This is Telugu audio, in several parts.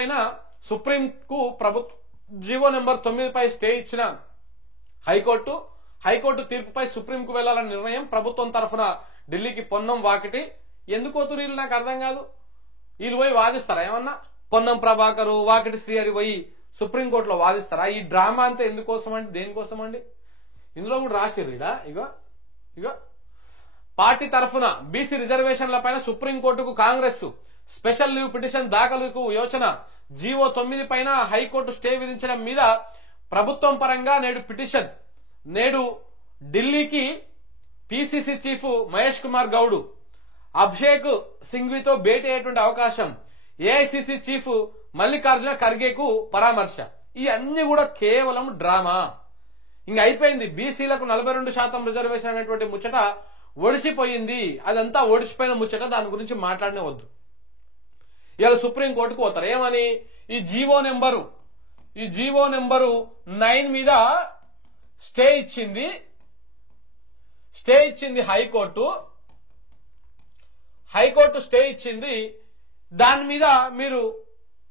పైన సుప్రీంకు ప్రభుత్వ జీవో నెంబర్ 9పై స్టే ఇచ్చిన హైకోర్టు తీర్పుపై సుప్రీంకు వెళ్లాలన్న నిర్ణయం ప్రభుత్వం తరఫున ఢిల్లీకి పొన్నం వాకిటి. ఎందుకు పోతురు వీళ్ళు నాకు అర్థం కాదు. వీళ్ళు పోయి వాదిస్తారా ఏమన్నా? పొన్నం ప్రభాకరు, వాకిటి శ్రీహరి పోయి సుప్రీంకోర్టులో వాదిస్తారా? ఈ డ్రామా అంతా ఎందుకోసం అండి, దేనికోసం అండి? ఇందులో కూడా రాసిర్రు ఇగో పార్టీ తరఫున బీసీ రిజర్వేషన్ల పైన సుప్రీంకోర్టుకు కాంగ్రెస్ స్పెషల్ లీవ్ పిటిషన్ దాఖలుకు యోచన. జీవో 9 పైన హైకోర్టు స్టే విధించడం మీద ప్రభుత్వం పరంగా నేడు ఢిల్లీకి పిసిసి చీఫ్ మహేష్ కుమార్ గౌడ్, అభిషేక్ సింఘ్వితో భేటీ అయ్యేటువంటి అవకాశం. ఏఐసిసి చీఫ్ మల్లికార్జున ఖర్గేకు పరామర్శ. ఈ అన్ని కూడా కేవలం డ్రామా. ఇంక అయిపోయింది. బీసీలకు 42% రిజర్వేషన్ అనేటువంటి ముచ్చట ఒడిసిపోయింది. అదంతా ఒడిసిపోయిన ముచ్చట, దాని గురించి మాట్లాడనే వద్దు. ఇలా సుప్రీంకోర్టుకు పోతారు ఏమని? ఈ జీవో నెంబరు 9 మీద స్టే ఇచ్చింది హైకోర్టు స్టే ఇచ్చింది. దాని మీద మీరు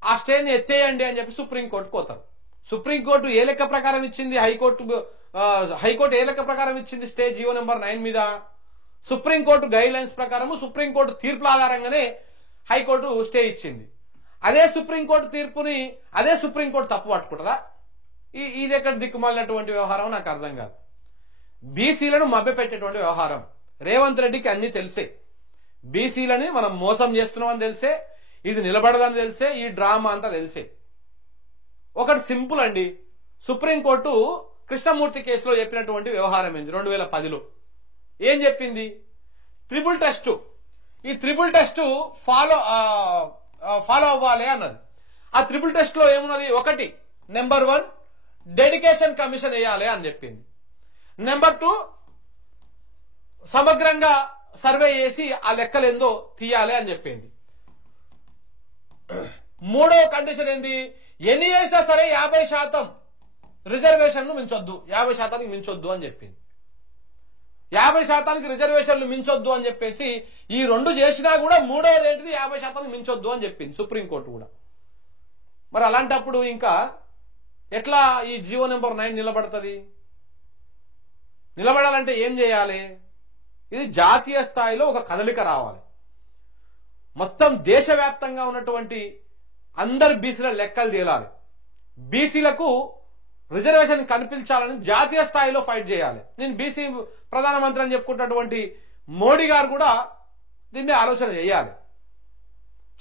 ఆ స్టేని ఎత్తేయండి అని చెప్పి సుప్రీంకోర్టుకు పోతారు. సుప్రీంకోర్టు ఏ లెక్క ప్రకారం ఇచ్చింది? హైకోర్టు ఏ లెక్క ప్రకారం ఇచ్చింది స్టే జీవో నెంబర్ 9 మీద? సుప్రీంకోర్టు గైడ్ లైన్స్ ప్రకారం, సుప్రీంకోర్టు తీర్పుల ఆధారంగానే హైకోర్టు స్టే ఇచ్చింది. అదే సుప్రీంకోర్టు తీర్పుని అదే సుప్రీంకోర్టు తప్పు పట్టుకుంటుందా? ఇది ఎక్కడ దిక్కుమాలినటువంటి వ్యవహారం నాకు అర్థం కాదు. బీసీలను మభ్యపెట్టేటువంటి వ్యవహారం. రేవంత్ రెడ్డికి అన్ని తెలిసే. బీసీలని మనం మోసం చేస్తున్నామని తెలిసే, ఇది నిలబడదని తెలిసే, ఈ డ్రామా అంతా తెలిసే. ఒకటి సింపుల్ అండి. సుప్రీంకోర్టు కృష్ణమూర్తి కేసులో చెప్పినటువంటి వ్యవహారం ఏంది? 2010లో ఏం చెప్పింది? Triple test. ఈ ట్రిపుల్ టెస్ట్ ఫాలో అవ్వాలి అన్నది. ఆ ట్రిపుల్ టెస్ట్ లో ఏమున్నది? ఒకటి, నెంబర్ 1 డెడికేషన్ కమిషన్ వేయాలి అని చెప్పింది. నెంబర్ 2 సమగ్రంగా సర్వే చేసి ఆ లెక్కలేందో తీయాలి అని చెప్పింది. మూడో కండిషన్ ఏంది? ఎన్ని చేసినా సరే 50% రిజర్వేషన్లు మించొద్దు, 50%కి మించొద్దు అని చెప్పింది. 50%కి రిజర్వేషన్లు మించొద్దు అని చెప్పేసి ఈ రెండు చేసినా కూడా మూడోది ఏంటిది? 50%కి మించొద్దు అని చెప్పింది సుప్రీంకోర్టు కూడా. మరి అలాంటప్పుడు ఇంకా ఎట్లా ఈ జీవో నెంబర్ 9 నిలబడుతుంది? నిలబడాలంటే ఏం చేయాలి? ఇది జాతీయ స్థాయిలో ఒక కదలిక రావాలి. మొత్తం దేశవ్యాప్తంగా ఉన్నటువంటి అందరు బీసీల లెక్కలు తేలాలి. బీసీలకు రిజర్వేషన్ కల్పించాలని జాతీయ స్థాయిలో ఫైట్ చేయాలి. నేను బీసీ ప్రధానమంత్రి అని చెప్పుకుంటున్నటువంటి మోడీ గారు కూడా దీన్ని ఆలోచన చేయాలి.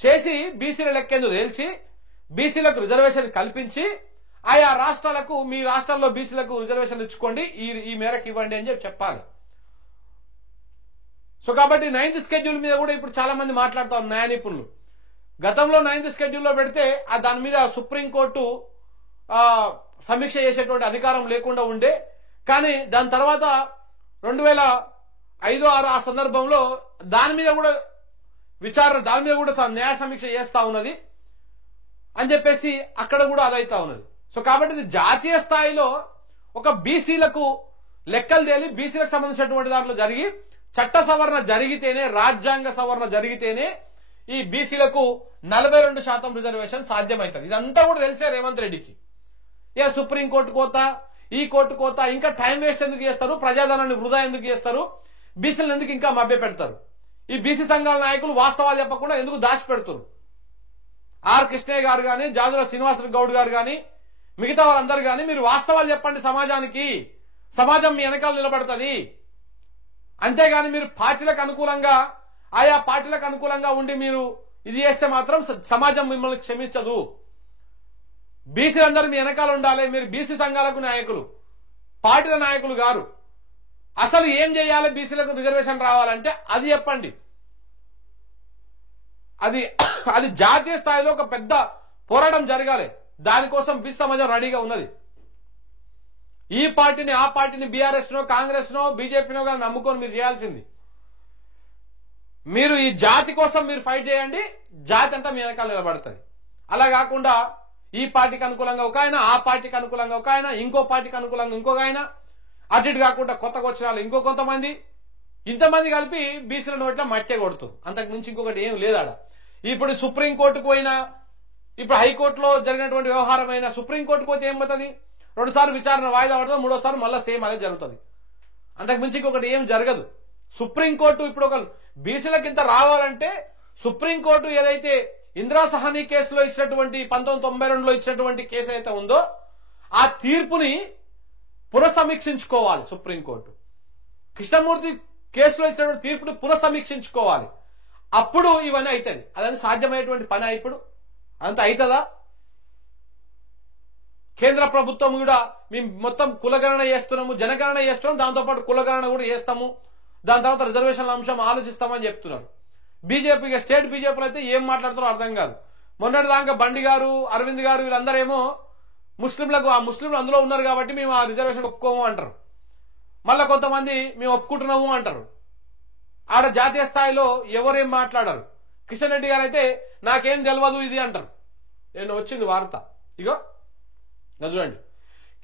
చేసి బీసీల లెక్కేందుకు తేల్చి బీసీలకు రిజర్వేషన్ కల్పించి ఆయా రాష్ట్రాలకు, మీ రాష్ట్రాల్లో బీసీలకు రిజర్వేషన్ ఇచ్చుకోండి, ఈ మేరకు ఇవ్వండి అని చెప్పాలి. సో కాబట్టి 9th షెడ్యూల్ మీద కూడా ఇప్పుడు చాలా మంది మాట్లాడుతారు న్యాయ నిపుణులు. గతంలో 9th షెడ్యూల్లో పెడితే దాని మీద సుప్రీంకోర్టు సమీక్ష చేసేటువంటి అధికారం లేకుండా ఉండే. కానీ దాని తర్వాత 2005-06 ఆ సందర్భంలో దాని మీద కూడా విచారణ, దాని మీద కూడా న్యాయ సమీక్ష చేస్తా ఉన్నది అని చెప్పేసి అక్కడ కూడా అదైతా ఉన్నది. సో కాబట్టి ఇది జాతీయ స్థాయిలో ఒక బీసీలకు లెక్కలు తేలి బీసీలకు సంబంధించినటువంటి దాంట్లో జరిగి చట్ట సవరణ జరిగితేనే, రాజ్యాంగ సవరణ జరిగితేనే ఈ బీసీలకు 42% రిజర్వేషన్ సాధ్యమవుతుంది. ఇదంతా కూడా తెలిసే రేవంత్ రెడ్డికి. సుప్రీంకోర్టు కోత, ఈ కోర్టు కోత, ఇంకా టైం వేస్ట్ ఎందుకు చేస్తారు? ప్రజాధనాన్ని వృధా ఎందుకు చేస్తారు? బీసీలను ఎందుకు ఇంకా మభ్య పెడతారు? ఈ బీసీ సంఘాల నాయకులు వాస్తవాలు చెప్పకుండా ఎందుకు దాచిపెడుతారు? ఆర్ కృష్ణయ్య గారు కానీ, జాజుల శ్రీనివాస గౌడ్ గారు కానీ, మిగతా వాళ్ళందరూ కానీ మీరు వాస్తవాలు చెప్పండి సమాజానికి. సమాజం మీ వెనకాల నిలబడుతుంది. అంతేగాని మీరు పార్టీలకు అనుకూలంగా, ఆయా పార్టీలకు అనుకూలంగా ఉండి మీరు ఇది చేస్తే మాత్రం సమాజం మిమ్మల్ని క్షమించదు. బీసీలందరూ మీ వెనకాల ఉండాలి. మీరు బీసీ సంఘాలకు నాయకులు, పార్టీల నాయకులు గారు. అసలు ఏం చేయాలి బీసీలకు రిజర్వేషన్ రావాలంటే అది చెప్పండి. అది జాతీయ స్థాయిలో ఒక పెద్ద పోరాటం జరగాలి. దానికోసం బీసీ సమాజం రెడీగా ఉన్నది. ఈ పార్టీని, ఆ పార్టీని, బీఆర్ఎస్ నో, కాంగ్రెస్ నో, బీజేపీనో కానీ నమ్ముకొని మీరు చేయాల్సింది. మీరు ఈ జాతి కోసం మీరు ఫైట్ చేయండి. జాతి అంతా మీ వెనకాల నిలబడుతుంది. అలా కాకుండా ఈ పార్టీకి అనుకూలంగా ఒక ఆయన, ఆ పార్టీకి అనుకూలంగా ఒక ఆయన, ఇంకో పార్టీకి అనుకూలంగా ఇంకొక ఆయన, అటు ఇటు కాకుండా కొత్తగా వచ్చిన వాళ్ళు ఇంకో కొంతమంది, ఇంతమంది కలిపి బీసీల నోట్ల మట్టే కొడుతుంది. అంతకు మించి ఇంకొకటి ఏం లేదాడ. ఇప్పుడు సుప్రీంకోర్టుకు పోయినా ఇప్పుడు హైకోర్టులో జరిగినటువంటి వ్యవహారమైన సుప్రీంకోర్టుకు పోతే ఏమవుతుంది? 2 సార్లు విచారణ వాయిదా పడుతుంది, 3వసారి మళ్ళీ సేమ్ అదే జరుగుతుంది. అంతకు మించి ఇంకొకటి ఏం జరగదు. సుప్రీంకోర్టు ఇప్పుడు ఒక బీసీలకింత రావాలంటే సుప్రీంకోర్టు ఏదైతే ఇందిరా సహానీ కేసులో ఇచ్చినటువంటి 1992లో ఇచ్చినటువంటి కేసు అయితే ఉందో ఆ తీర్పుని పునఃసమీక్షించుకోవాలి. సుప్రీంకోర్టు కృష్ణమూర్తి కేసులో ఇచ్చినటువంటి తీర్పుని పునఃసమీక్షించుకోవాలి. అప్పుడు ఇవన్నీ అవుతుంది. అదని సాధ్యమయ్యేటువంటి పని ఇప్పుడు అంత అవుతుందా? కేంద్ర ప్రభుత్వం కూడా మేము మొత్తం కులగణన చేస్తున్నాము, జనగణన చేస్తున్నాము, దాంతోపాటు కులగణన కూడా చేస్తాము, దాని తర్వాత రిజర్వేషన్ల అంశం ఆలోచిస్తామని చెప్తున్నారు. బీజేపీ స్టేట్ బీజేపీలో అయితే ఏం మాట్లాడుతారో అర్థం కాదు. మొన్నటి దాకా బండి గారు, అరవింద్ గారు వీళ్ళందరేమో ముస్లింలకు ఆ ముస్లింలు అందులో ఉన్నారు కాబట్టి మేము ఆ రిజర్వేషన్ ఒప్పుకోము అంటారు. మళ్ళా కొంతమంది మేము ఒప్పుకుంటున్నాము అంటారు. ఆడ జాతీయ స్థాయిలో ఎవరేం మాట్లాడారు. కిషన్ రెడ్డి గారు అయితే నాకేం తెలియదు ఇది అంటారు. నేను వచ్చింది వార్త ఇగో చూడండి.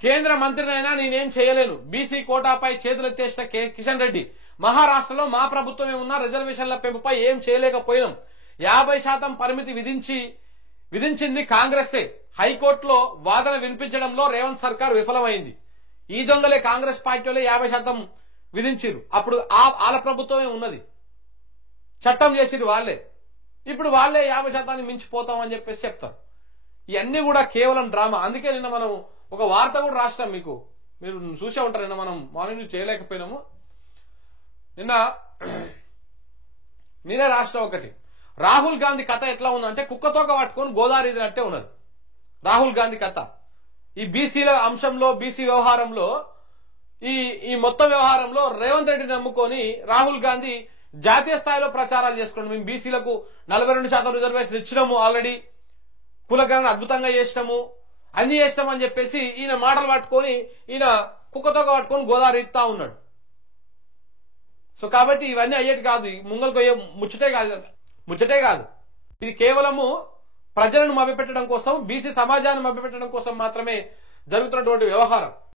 కేంద్ర మంత్రినైనా నేనేం చేయలేను, బీసీ కోటాపై చేతులెత్తేసిన కిషన్ రెడ్డి. మహారాష్ట్రలో మా ప్రభుత్వమే ఉన్న రిజర్వేషన్ల పెంపుపై ఏం చేయలేకపోయినాం. 50% పరిమితి విధించింది కాంగ్రెసే. హైకోర్టులో వాదన వినిపించడంలో రేవంత్ సర్కార్ విఫలమైంది. ఈ దొంగలే కాంగ్రెస్ పార్టీలో 50% విధించారు. అప్పుడు వాళ్ళ ప్రభుత్వమే ఉన్నది, చట్టం చేసిరు వాళ్ళే. ఇప్పుడు వాళ్ళే 50% మించిపోతామని చెప్పేసి చెప్తారు. ఇవన్నీ కూడా కేవలం డ్రామా. అందుకే నిన్న మనం ఒక వార్త కూడా రాష్ట్రం, మీరు చూసే ఉంటారు. నిన్న మనం మార్నింగ్ చేయలేకపోయినాము. నేనే రాష్ట్రం ఒకటి. రాహుల్ గాంధీ కథ ఎట్లా ఉందంటే కుక్కతోక పట్టుకొని గోదావరి ఇదినట్టే ఉన్నది రాహుల్ గాంధీ కథ. ఈ బీసీల అంశంలో, బీసీ వ్యవహారంలో, ఈ మొత్తం వ్యవహారంలో రేవంత్ రెడ్డిని నమ్ముకొని రాహుల్ గాంధీ జాతీయ స్థాయిలో ప్రచారాలు చేసుకోండి. మేము బీసీలకు 42% రిజర్వేషన్ ఇచ్చినాము, ఆల్రెడీ కులగణన అద్భుతంగా చేసినాము, అన్ని చేసినాము అని చెప్పేసి ఈయన మాటలు పట్టుకొని ఈయన కుక్కతోక పట్టుకొని గోదావరి ఇస్తా ఉన్నాడు. సో కాబట్టి ఇవన్నీ అయ్యేటి కాదు, ముంగలకు అయ్యే ముచ్చటే కాదు. ఇది కేవలము ప్రజలను మభ్యపెట్టడం కోసం, బీసీ సమాజాన్ని మభ్యపెట్టడం కోసం మాత్రమే జరుగుతున్నటువంటి వ్యవహారం.